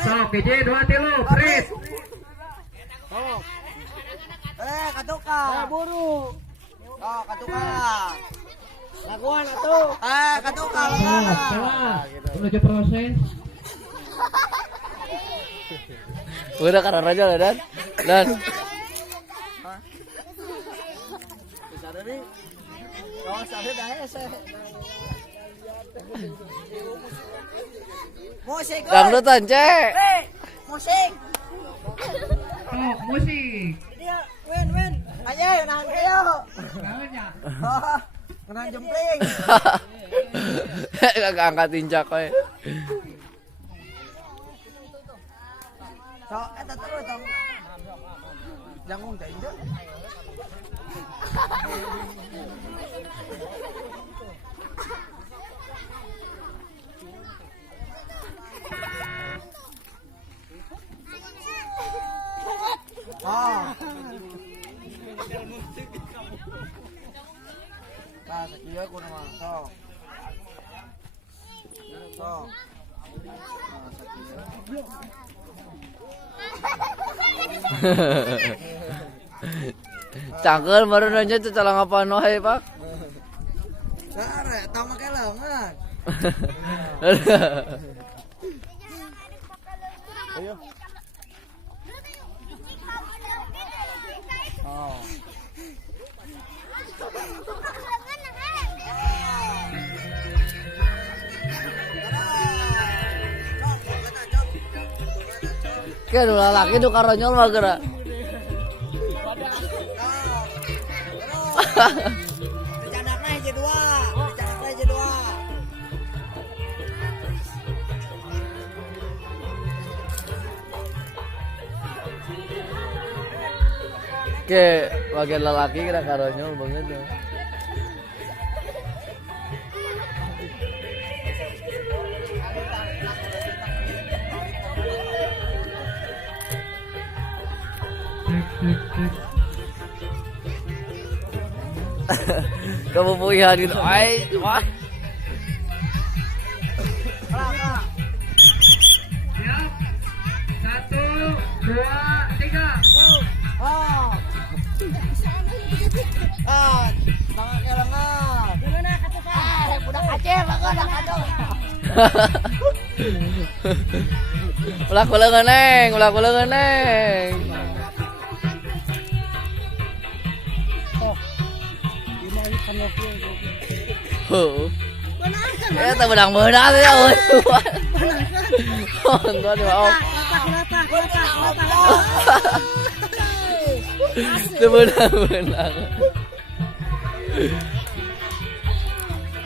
Sok hiji dua tilu prit. Katukang. Buru. Oh, katukang. Laguan atuh. Katukang. Salah. Menuju proses. Udah karena raja lah dan Sadari. Oh, sadari dah ese. Musik. dangdutan cek. Musik. Sok musik. Dia win. Ayo nang kayo. Naonnya? Nang jempling. Kagak angkat injak we. So, eta terus tong. Jangung teh injak. Ah. Nah, sekieu kudu mah. Sok. Sok. Nah, sekieu. Cangkel baru nanya calang apa wae Pak. Sare, tau make leungeun. Ayo. Oh. Kan ulah laki tuh karonyol mah geura. Bercandakna hiji dua. Ke bagian lelaki kira karonyol banget ya. Kamu punya gitu, ay, wah. Siap. 1 2 3. Oh. Tengah kelengan. Gimana katukang? Budak Aceh bagus atuh. Ulah kuleungeun neng. Eta benang-benang ya euy. Nonton mau. Itu benang-benang.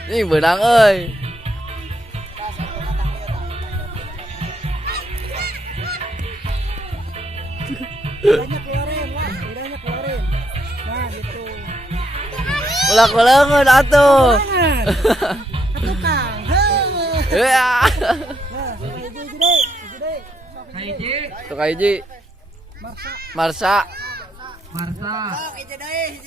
Ini benang euy. Udahnya keluarin, Wak. Udahnya keluarin. Nah, gitu. Ulah kuleungeun atuh. Katukang. Ya. Nah, hiji deh. Hiji. Tuh hiji. Marsa. Marsa. Hiji deui.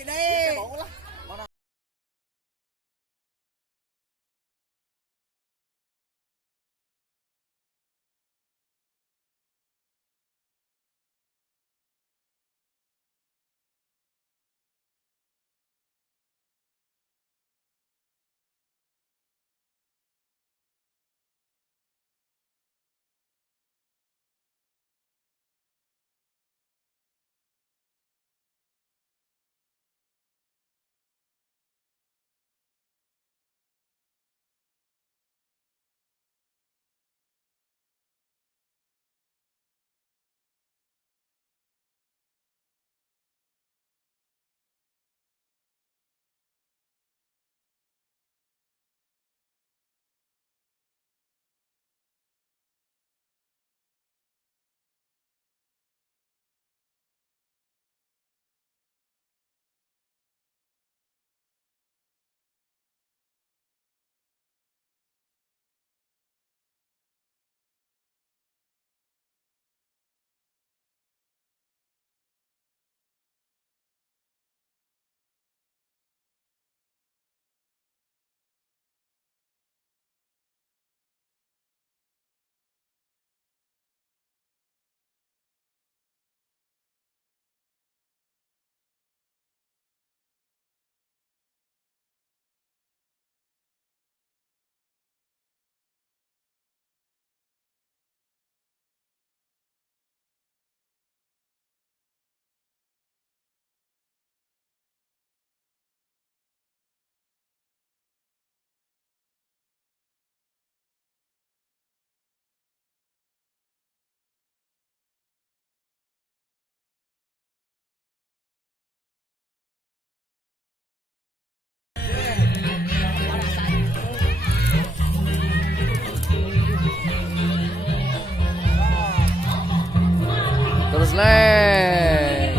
Terus neng.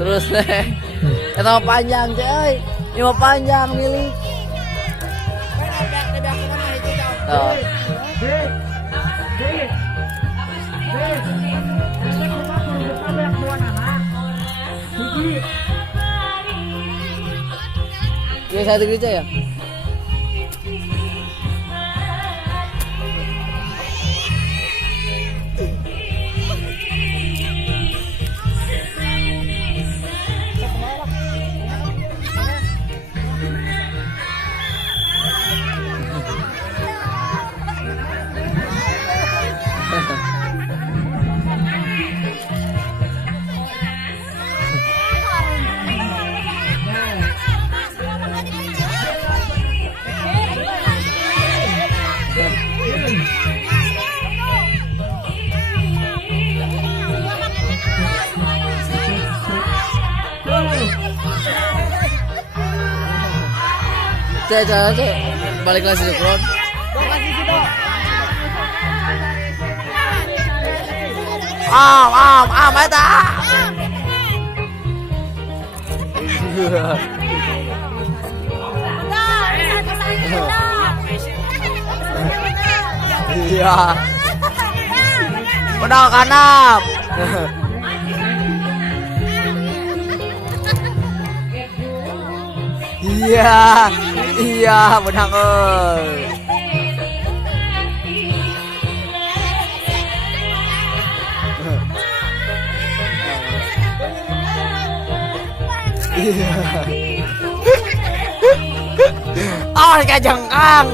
Terus neng. Eta mah panjang coy. Ini mah panjang milih. Oh. Ya satu gereja ya. Cek, balik lagi ke Kron. Eta. Iya. Udah kanap. Iya, benang euy. Iya. Oh, kajengkang.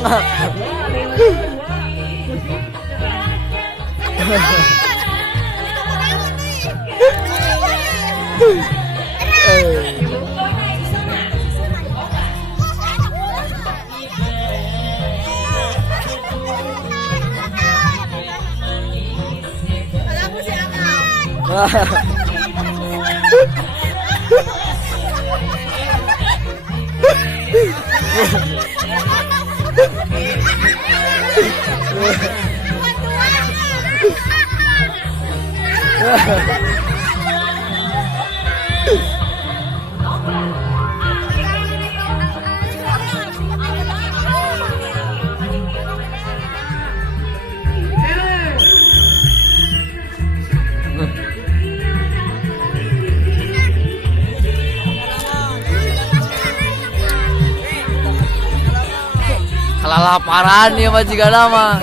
Kelalaparan ya majikan mah.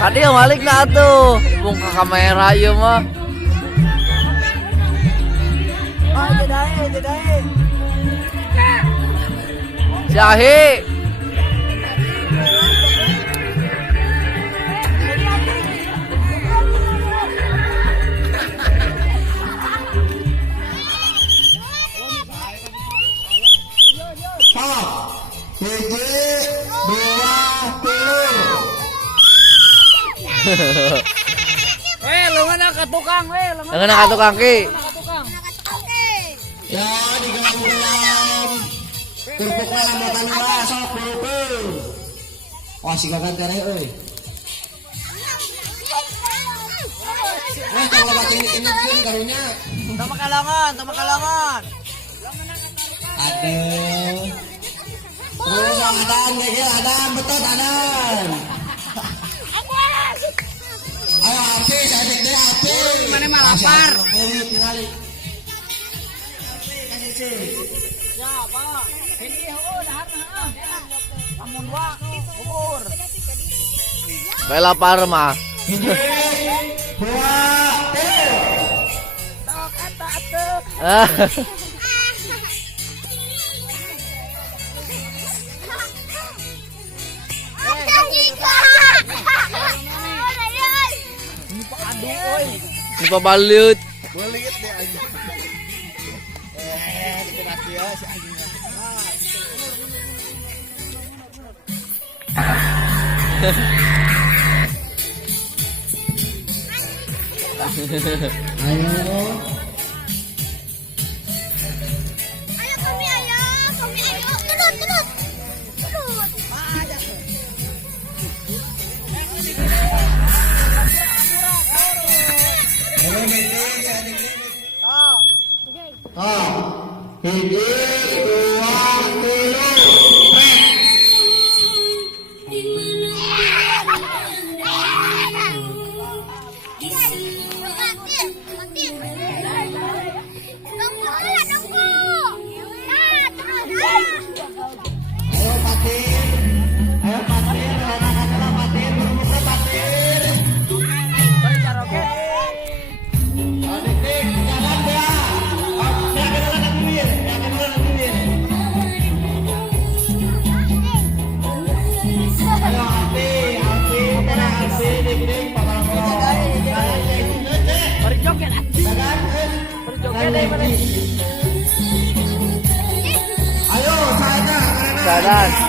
Tadi yang balik nah tuh, bung ke kamera ya mah. Oh, jedai. Jahe. Lengan ke tukang, Lengan ke tukang ki. Ya di galang kerupuk malam makan luas sok kerupuk. Oh si gagan tereh euy. Kalau baca ini karunya. Tama kalangan. Aduh. Terus adan betul adan. Ayo habis adik deh habis. Mana mah lapar. Ya, Pak. Ini dahar mah. Lamun wa bubur. Bae lapar mah. Tok eta atuh. Ini pabalut. Beulit deh anjing. Itu mati ya si anjing. Ayo. Oh, hiji, dua, tilu, rek. Ayo patir, anak-anak patir, bermuka patir. Oh, dik, jangan dia. Oh, dia kenalan aku mir, dia kenalan aku mir. Ayo hati, tenang hati, dik, papa-papa. Berjoget. Jangan, Berjoget deh mana. ayo, sadar, Sadar.